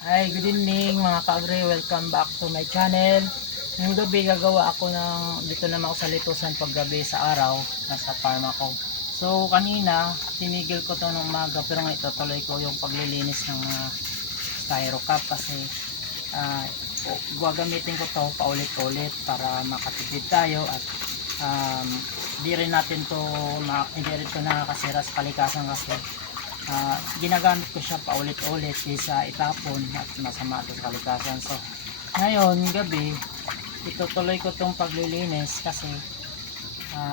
Hi, good evening mga ka-agri. Welcome back to my channel. Ngayong gabi gagawa ako dito naman ako sa litusan paggabi sa araw. Nasa farm ako. So kanina, tinigil ko to ng umaga pero ngayon itutuloy ko yung paglilinis ng mga styro cup kasi gagamitin ko to paulit-ulit para makatipid tayo at di rin natin to hindi rin to nakakasira sa kalikasan kasi ginagamit ko siya paulit-ulit kaysa itapon at masama ito sa kalikasan. So ngayon gabi itutuloy ko itong paglilinis kasi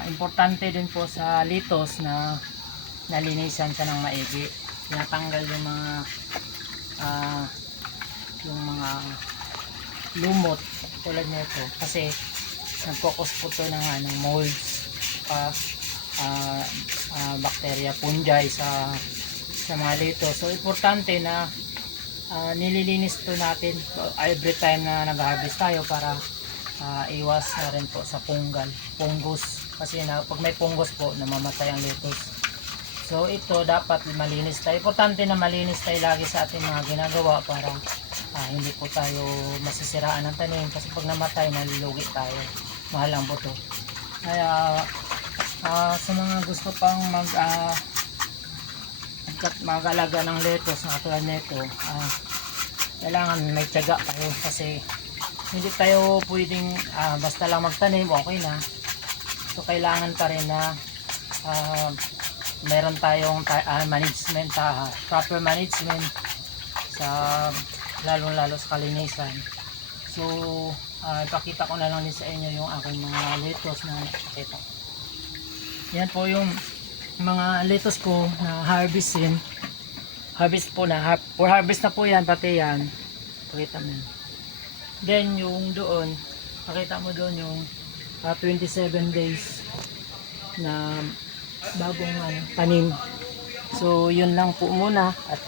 importante din po sa litos na nalinisan siya ng maigi. Tinatanggal yung mga lumot tulad nito kasi nag-focus po ito ng molds, bacteria, fungi sa mga litos. So importante na nililinis to natin every time na nag-harvest tayo para iwas na rin po sa fungus kasi pag may fungus po namamatay ang litos. So ito dapat malinis tayo. Importante na malinis tayo lagi sa ating mga ginagawa para hindi po tayo masisiraan ng tanim kasi pag namatay nalulugi tayo, mahal ang buto. Kaya sa mga gusto pang mag-alaga ng lettuce na katulad nito, kailangan may tiyaga tayo kasi hindi tayo pwedeng basta lang magtanim okay na. So kailangan pa rin na meron tayong management, proper management sa lalo sa kalinisan. So ipakita ko na lang din sa inyo yung aking mga lettuce na nakikita. Yan po yung mga lettuce ko na harvest po na for harvest na po yan, pati yan pakita mo. Then yung doon pakita mo doon yung 27 days na bagong tanim. So yun lang po muna at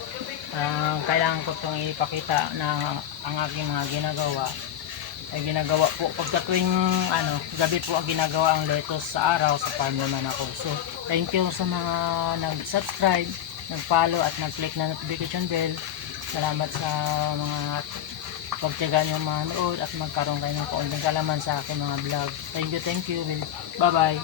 kailangan ko itong ipakita na ang aking mga ginagawa po pagka tuwing gabi po ang ginagawa ang lettuce sa araw sa farm naman ako. So thank you sa mga nag-subscribe, nag-follow at nag-click na notification bell. Salamat sa mga pagtiyaga nyo manood at magkaroon kayo ng kaunting kalaman sa aking mga vlog. Thank you. Bye bye.